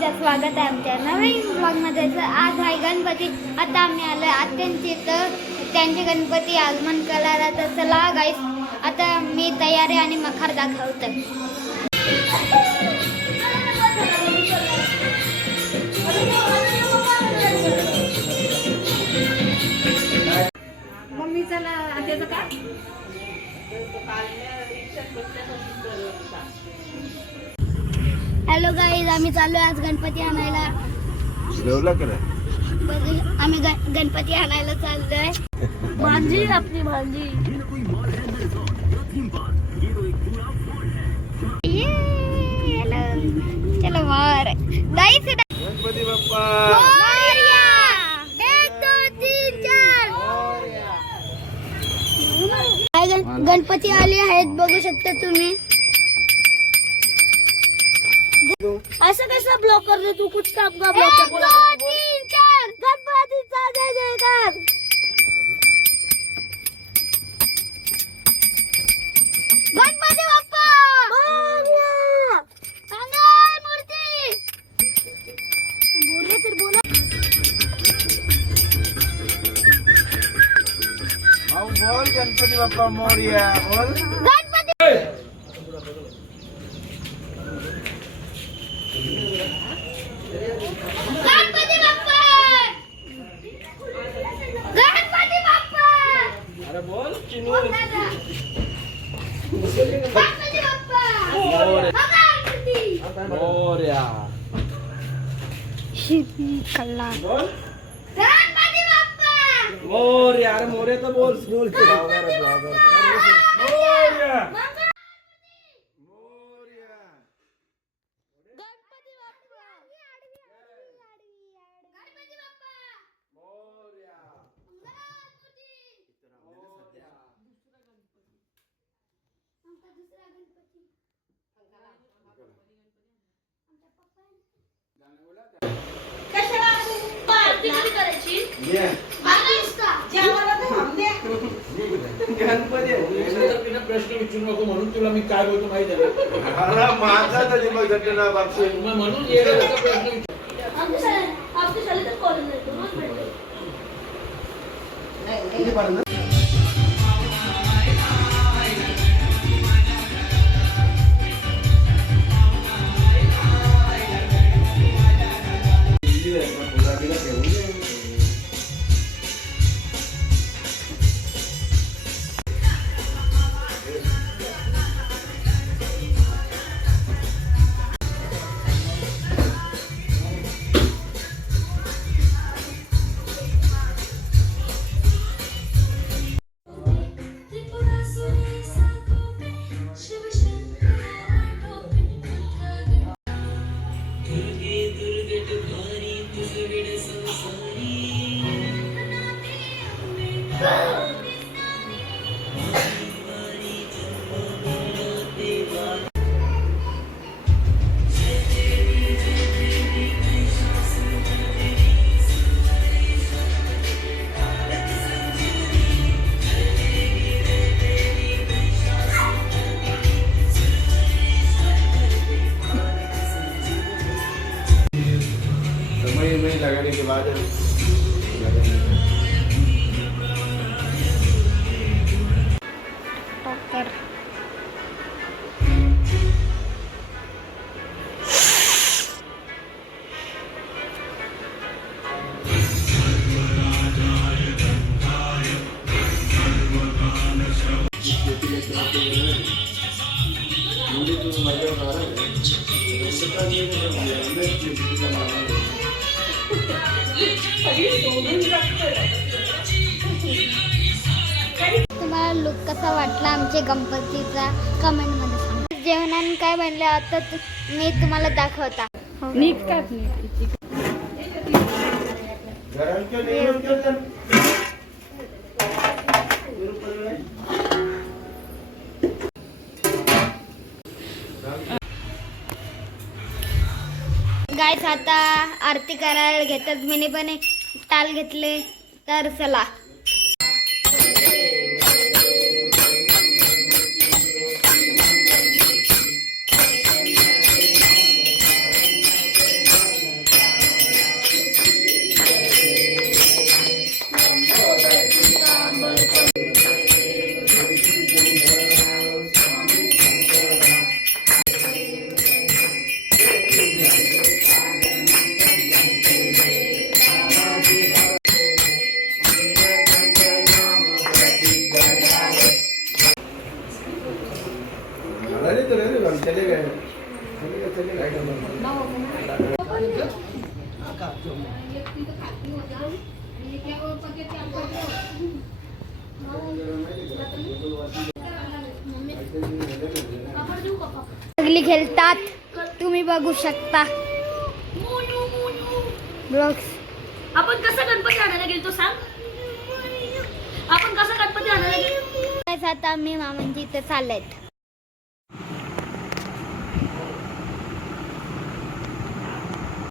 तुमचं स्वागत आहे आमच्या नवीन ब्लॉगमध्ये. आज आहे गणपती. आता आम्ही आलो आत्यांची, तर त्यांचे गणपती आगमन करायला. तर चला गाईस, आता मी तयारी आणि मखर दाखवतो. मम्मी चला त्याचं काय हॅलो गाईज, आम्ही चाललोय आज गणपती आणायला. आम्ही गणपती आणायला चाललोय. भांजी आपली भांजी. चलो मार गाईज. गणपती बाप्पा मोरया. 1 2 3 4. गणपती आले आहेत, बघू शकता तुम्ही. असं कसं ब्लॉक करतो तू? कुछ काम का ब्लॉक कर? 1 2 3 4. गणपतीचा जय जयकार. गणपती बाप्पा मोरया. मंगल मूर्ती. बोले तर बोला. भाऊ बोल, गणपती बाप्पा मोरया बोल. गणपती गणपती बाप्पा. गणपती बाप्पा. अरे बोल चिनू. गणपती बाप्पा. मोरया कल्ला. बोल गणपती बाप्पा. मोरया. अरे मोरया तर बोल. Blogger blogger. मोरया मोरया. गणपती बाप्पा. गणपती बाप्पा. मोरया मोरया. आमचा दुसरा गणपती. कशाला पार्टी कधी करायची? ये गणपती प्रश्न विचारू नको म्हणून तुला मी काय बोलतो माहिती आहे. अरे माझा तरी बघ घटना बापशी. म्हणून येण्याचा प्रश्न विचार. आमच्या शाळेत कॉलेज येतो रोज भेटतो. किती पाहिजे? मई लगाने के बाद डॉक्टर तुम्हाला लुक कसा वाटला आमच्या गणपतीचा कमेंट मध्ये सांगा. जेवणाने काय बनले आता मी तुम्हाला दाखवता. नीट काढ नीट. गाईस, आता आरती करायला घेतात. मी पण टाल घेतले, तर चला. सगळी खेळतात, तुम्ही बघू शकता ब्लॉग्स. आपण कसं गणपती आणायला गेलो सांग. आपण कसं गणपती आणायला गेलो. आता मी मामांची इथं चाललेत.